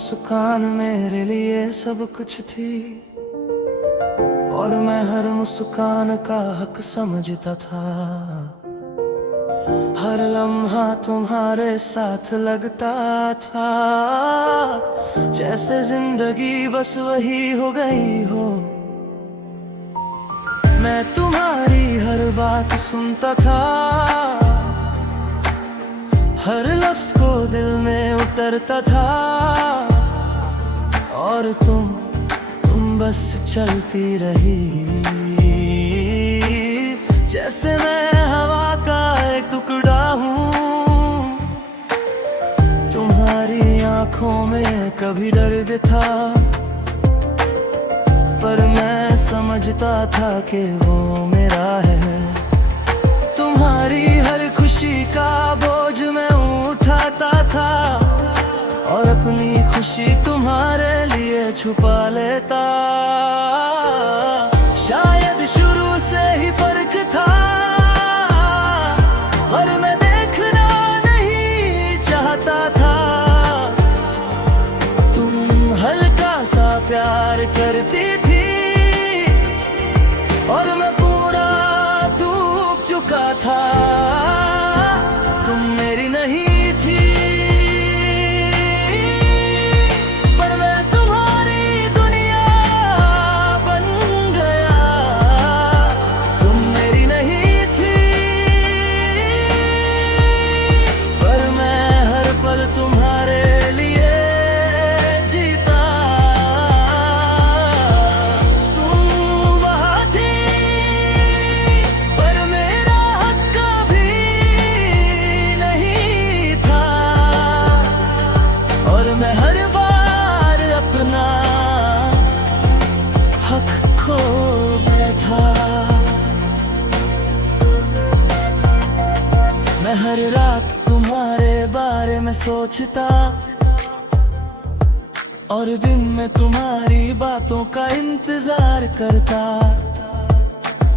मुस्कान मेरे लिए सब कुछ थी, और मैं हर मुस्कान का हक समझता था। हर लम्हा तुम्हारे साथ लगता था, जैसे जिंदगी बस वही हो गई हो। मैं तुम्हारी हर बात सुनता था, हर लफ्ज को दिल में उतरता था, और तुम बस चलती रही, जैसे मैं हवा का एक टुकड़ा हूँ। तुम्हारी आंखों में कभी दर्द था, पर मैं समझता था कि वो मेरा है। तुम्हारी हर खुशी का बोझ मैं उठाता था, और अपनी खुशी तुम्हारे लिए छुपा लेता। शायद शुरू से ही फर्क था, पर मैं देखना नहीं चाहता था। तुम हल्का सा प्यार करती थी, और मैं पूरा डूब चुका था। तुम मेरी नहीं थी, पर मैं तुम्हारी दुनिया बन गया। तुम मेरी नहीं थी, पर मैं हर पल तुम्हारे लिए जीता। तुम वहाँ थी, पर मेरा हक कभी नहीं था, और मैं हर बार अपना हक खो बैठा। मैं हर रात तुम्हारे बारे में सोचता, और दिन में तुम्हारी बातों का इंतजार करता।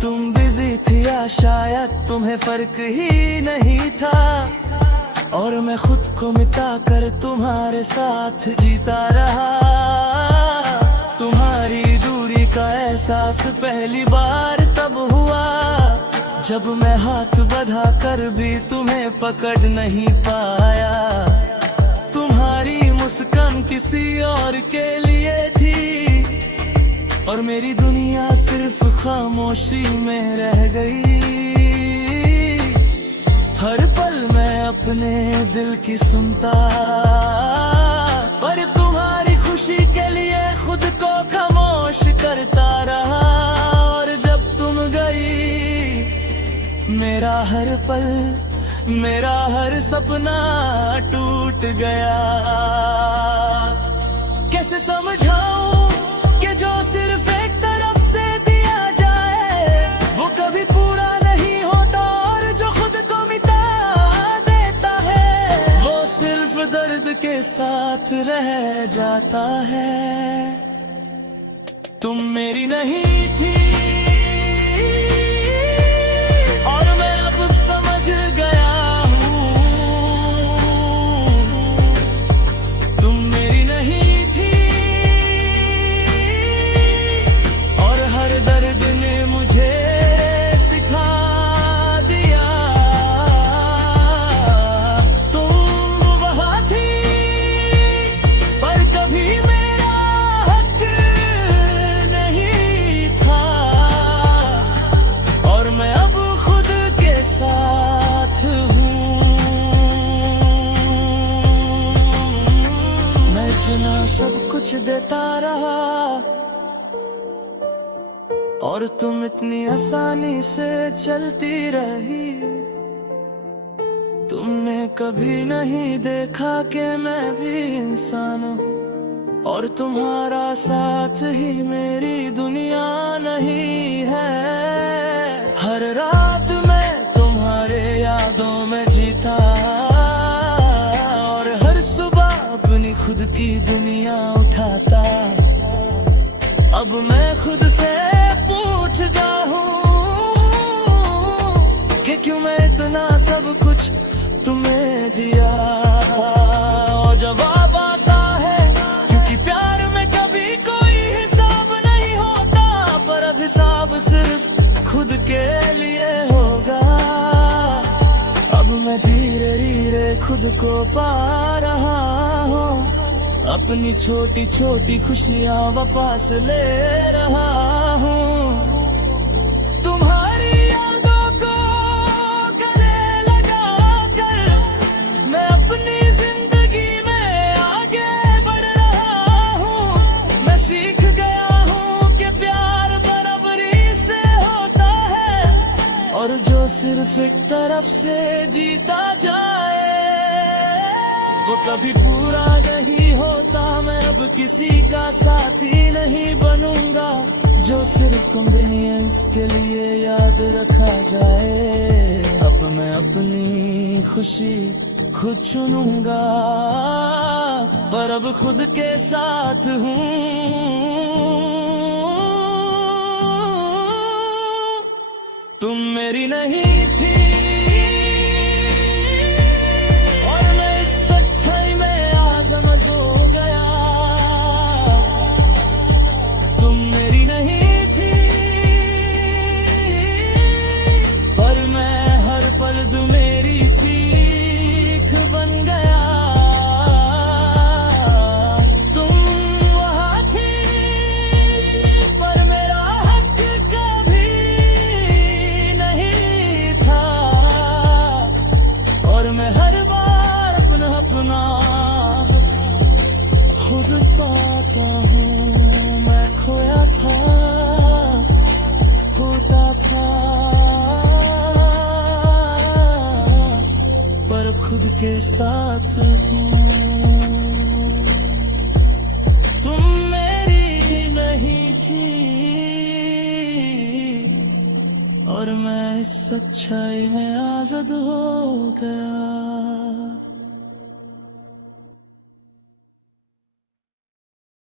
तुम बिजी थी या शायद तुम्हें फर्क ही नहीं था, और मैं खुद को मिटा कर तुम्हारे साथ जीता रहा। तुम्हारी दूरी का एहसास पहली बार तब हुआ, जब मैं हाथ बढ़ा कर भी तुम्हें पकड़ नहीं पाया। तुम्हारी मुस्कान किसी और के लिए थी, और मेरी दुनिया सिर्फ खामोशी में रह गई। हर पल मैं अपने दिल की सुनता, पर तुम्हारी खुशी के लिए खुद को खामोश करता रहा। और जब तुम गई, मेरा हर पल, मेरा हर सपना टूट गया। कैसे समझाऊं कि जो सिर्फ एक तरफ से दिया जाए, वो कभी पूरा नहीं होता, और जो खुद को मिटा देता है, वो सिर्फ दर्द के साथ रह जाता है। तुम मेरी नहीं थी, और मैं अब समझ गया हूँ। तुम मेरी नहीं थी, और हर दर्द ने मुझे सिखा दिया। तुम वहाँ थी, पर कभी मेरा हक नहीं था, और मैं अब खुद के साथ हूँ। मैं इतना सब कुछ देता रहा, और तुम इतनी आसानी से चलती रही। तुमने कभी नहीं देखा कि मैं भी इंसान हूँ, और तुम्हारा साथ ही मेरी दुनिया नहीं है। हर रात मैं तुम्हारे यादों में जीता, और हर सुबह अपनी खुद की दुनिया उठाता। अब मैं खुद से पूछता हूँ कि क्यों मैं इतना सब कुछ तुम्हें दिया। और जवाब आता है को पा रहा हूँ, अपनी छोटी छोटी खुशियाँ वापस ले रहा हूँ। तुम्हारी यादों को गले लगा कर मैं अपनी जिंदगी में आगे बढ़ रहा हूँ। मैं सीख गया हूँ कि प्यार बराबरी से होता है, और जो सिर्फ एक तरफ से जीता जाए वो कभी पूरा नहीं होता। मैं अब किसी का साथी नहीं बनूंगा, जो सिर्फ कन्वीनियंस के लिए याद रखा जाए। अब मैं अपनी खुशी खुद चुनूंगा, पर अब खुद के साथ हूँ। तुम मेरी नहीं थी और मैं इस सच्चाई में आज़मा हो गया। तुम मेरी नहीं थी पर मैं हर पल मेरी सीख बन गया। तुम वहाँ थी पर मेरा हक कभी नहीं था, और मैं हर बार अपना अपना खुद पाता हूँ। मैं खोया था, होता था, पर खुद के साथ हूँ। तुम मेरी नहीं थी और मैं इस सच्चाई में आज़ाद हो गया।